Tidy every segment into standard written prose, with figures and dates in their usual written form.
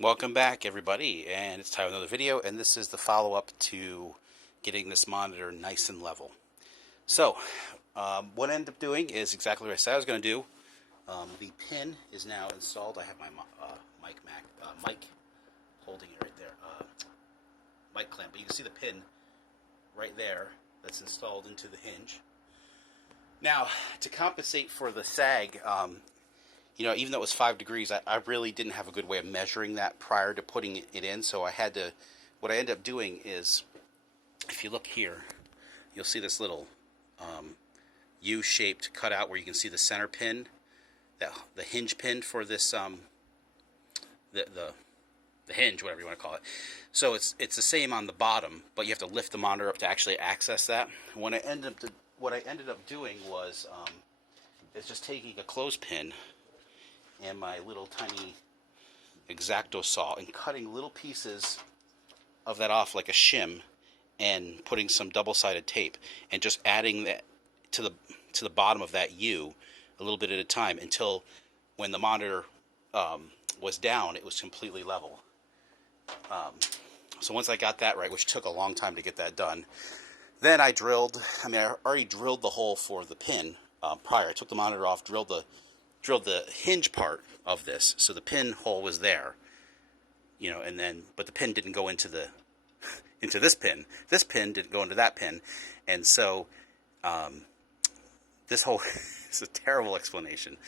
Welcome back, everybody, and it's time for another video, and this is the follow-up to getting this monitor nice and level. So, what I ended up doing is exactly what I said I was going to do. The pin is now installed. I have my mic holding it right there, mic clamp, but you can see the pin right there that's installed into the hinge. Now, to compensate for the sag, even though it was 5 degrees, I really didn't have a good way of measuring that prior to putting it in. So I had to, what I ended up doing is, if you look here, you'll see this little U-shaped cutout where you can see the center pin, the hinge pin for this, the hinge, whatever you want to call it. So it's the same on the bottom, but you have to lift the monitor up to actually access that. What I ended up doing was, is just taking a clothespin and my little tiny X-Acto saw and cutting little pieces of that off like a shim and putting some double-sided tape and just adding that to the bottom of that U a little bit at a time until when the monitor was down, it was completely level. So once I got that right, which took a long time to get that done, then I already drilled the hole for the pin prior. I took the monitor off, drilled the hinge part of this, so the pin hole was there, but the pin didn't go into this pin. This pin didn't go into that pin, and so this whole is a terrible explanation.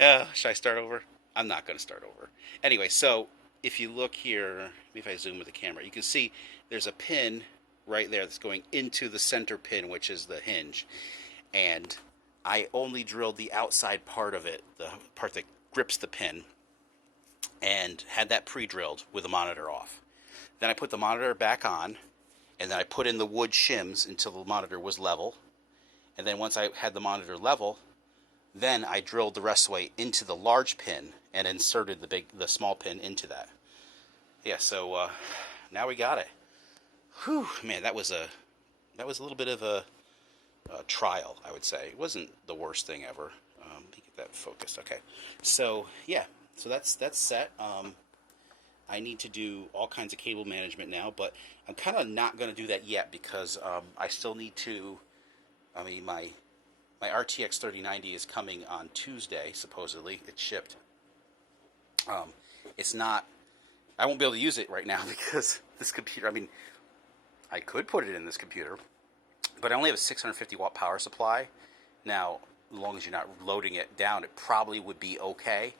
Should I start over? I'm not going to start over. Anyway, so if you look here, maybe if I zoom with the camera, you can see there's a pin right there that's going into the center pin, which is the hinge, and I only drilled the outside part of it, the part that grips the pin, and had that pre-drilled with the monitor off. Then I put the monitor back on, and then I put in the wood shims until the monitor was level. And then once I had the monitor level, then I drilled the rest of the way into the large pin and inserted the small pin into that. Yeah, so now we got it. Whew, man, that was a little bit of a trial, I would say. It wasn't the worst thing ever. Let me get that focused. Okay, so yeah, so that's set. I need to do all kinds of cable management now, but I'm kind of not going to do that yet because I still need to. My RTX 3090 is coming on Tuesday. Supposedly, it's shipped. It's not. I won't be able to use it right now because this computer. I could put it in this computer, but I only have a 650 watt power supply. Now, as long as you're not loading it down, it probably would be okay.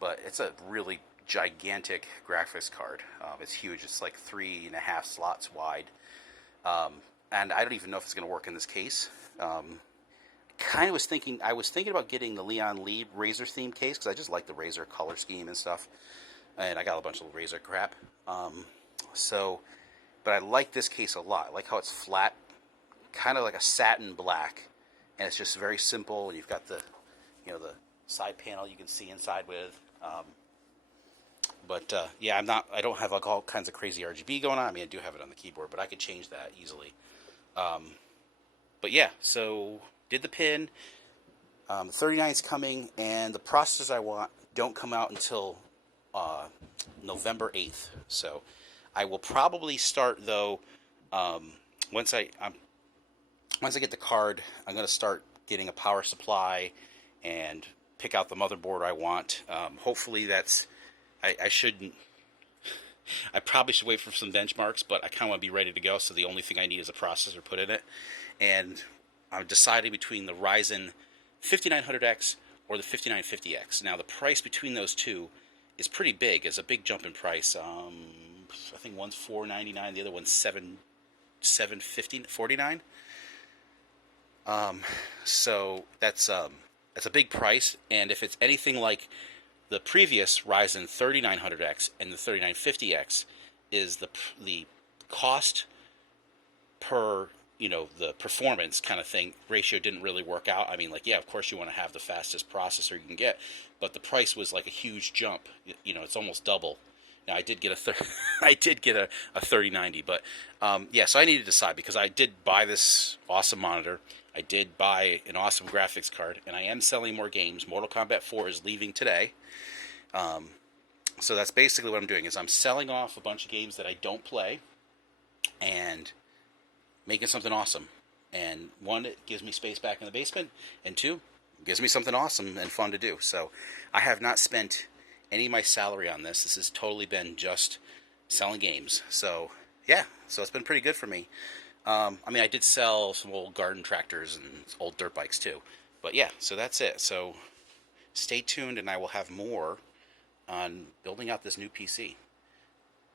But it's a really gigantic graphics card. It's huge. It's like 3.5 slots wide. And I don't even know if it's going to work in this case. I was thinking about getting the Leon Lee Razer theme case because I just like the Razer color scheme and stuff. And I got a bunch of Razer crap. But I like this case a lot. I like how it's flat, kind of like a satin black, and it's just very simple. And you've got the side panel you can see inside with. Yeah, I don't have like all kinds of crazy RGB going on. I do have it on the keyboard, but I could change that easily. But yeah, so did the pin. The 39 is coming, and the processors I want don't come out until November 8th. So I will probably start though. Once I get the card, I'm going to start getting a power supply and pick out the motherboard I want. Hopefully I shouldn't. I probably should wait for some benchmarks, but I kind of want to be ready to go. So the only thing I need is a processor put in it, and I'm deciding between the Ryzen 5900X or the 5950X. Now the price between those two is pretty big. It's a big jump in price. I think one's $499, the other one's $749. So that's a big price, and if it's anything like the previous Ryzen 3900X and the 3950X, is the cost per the performance kind of thing ratio didn't really work out. Yeah, of course you want to have the fastest processor you can get, but the price was like a huge jump. It's almost double. Now I did get a 3090, but yeah. So I need to decide because I did buy this awesome monitor. I did buy an awesome graphics card, and I am selling more games. Mortal Kombat 4 is leaving today, So that's basically what I'm doing is I'm selling off a bunch of games that I don't play and making something awesome. And one, it gives me space back in the basement, and two, it gives me something awesome and fun to do. So I have not spent any of my salary on this. This has totally been just selling games. So yeah, so it's been pretty good for me. I mean, I did sell some old garden tractors and old dirt bikes too. But yeah, so that's it. So stay tuned, and I will have more on building out this new PC.